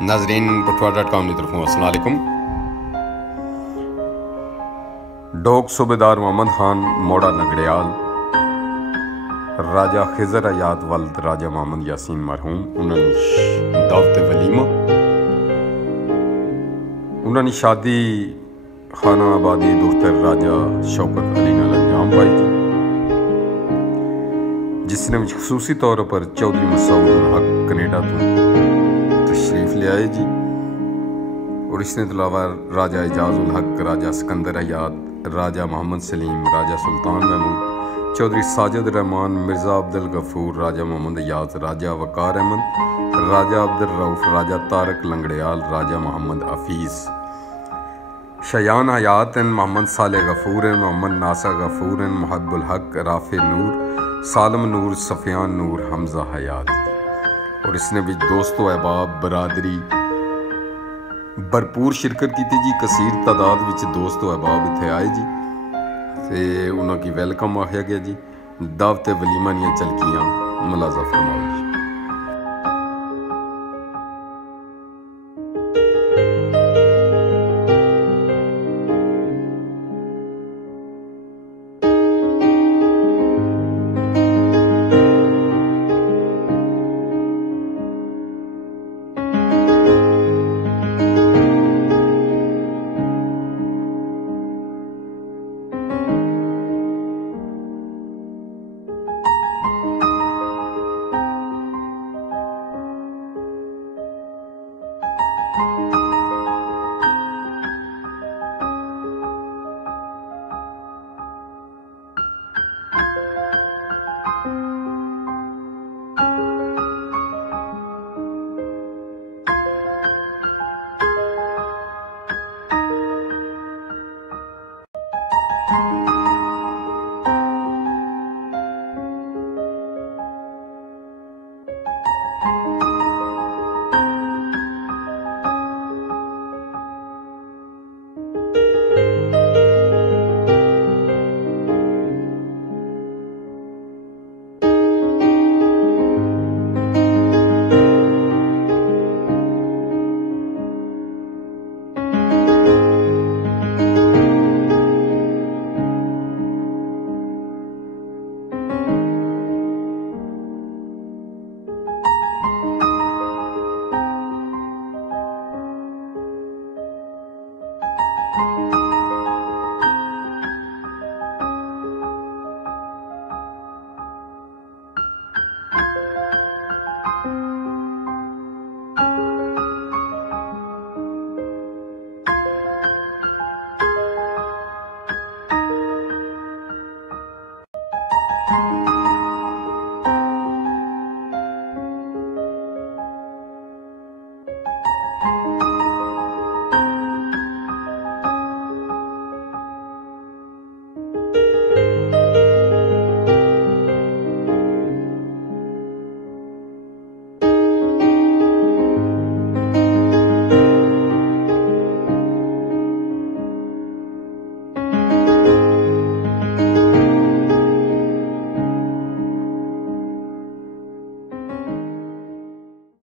नाजरीन पटवा.com की तरफ अस्सलाम वालेकुम। डोग सूबेदार मोहम्मद खान मोड़ा नगड़ियाल राजा खिजर अयाद वल्द राजा मोहम्मद यासीन मरहूम उन्होंने दावत वलीमा उन्होंने शादी खाना आबादी दुख्तर राजा शौकत अली नाल अंजाम पाई थी, जिसने खसूसी तौर पर चौधरी मसूद उल हक कनेडा तो तशरीफ ले आए जी। और इसके अलावा राजा एजाज उल हक, राजा सिकंदर अयाद, राजा मोहम्मद सलीम, राजा सुल्तान महमूद, चौधरी साजिद रहमान, मिर्ज़ा अब्दुल गफूर, राजा मोहम्मद अयाज, राजा वकार अहमद, राजा अब्दुल रऊफ, राजा तारक लंगड़ियाल, राजा मोहम्मद हफीज़, शयान हयात, मोहम्मद साले गफूर, मोहम्मद नासा गफूर, मुहब्बुल हक, राफे नूर, सालम नूर, सफ़ियान नूर, हमज़ा हयात। और इसने भी दोस्तों अहबाब बरादरी भरपूर शिरकत की जी। कसीर तादाद विच दोस्तों अहबाब इत्थे आए जी ते उन्होंने वेलकम आख्या गया जी। दावत वलीमा दियां झलकियां मुलाजा फरमाओ जी।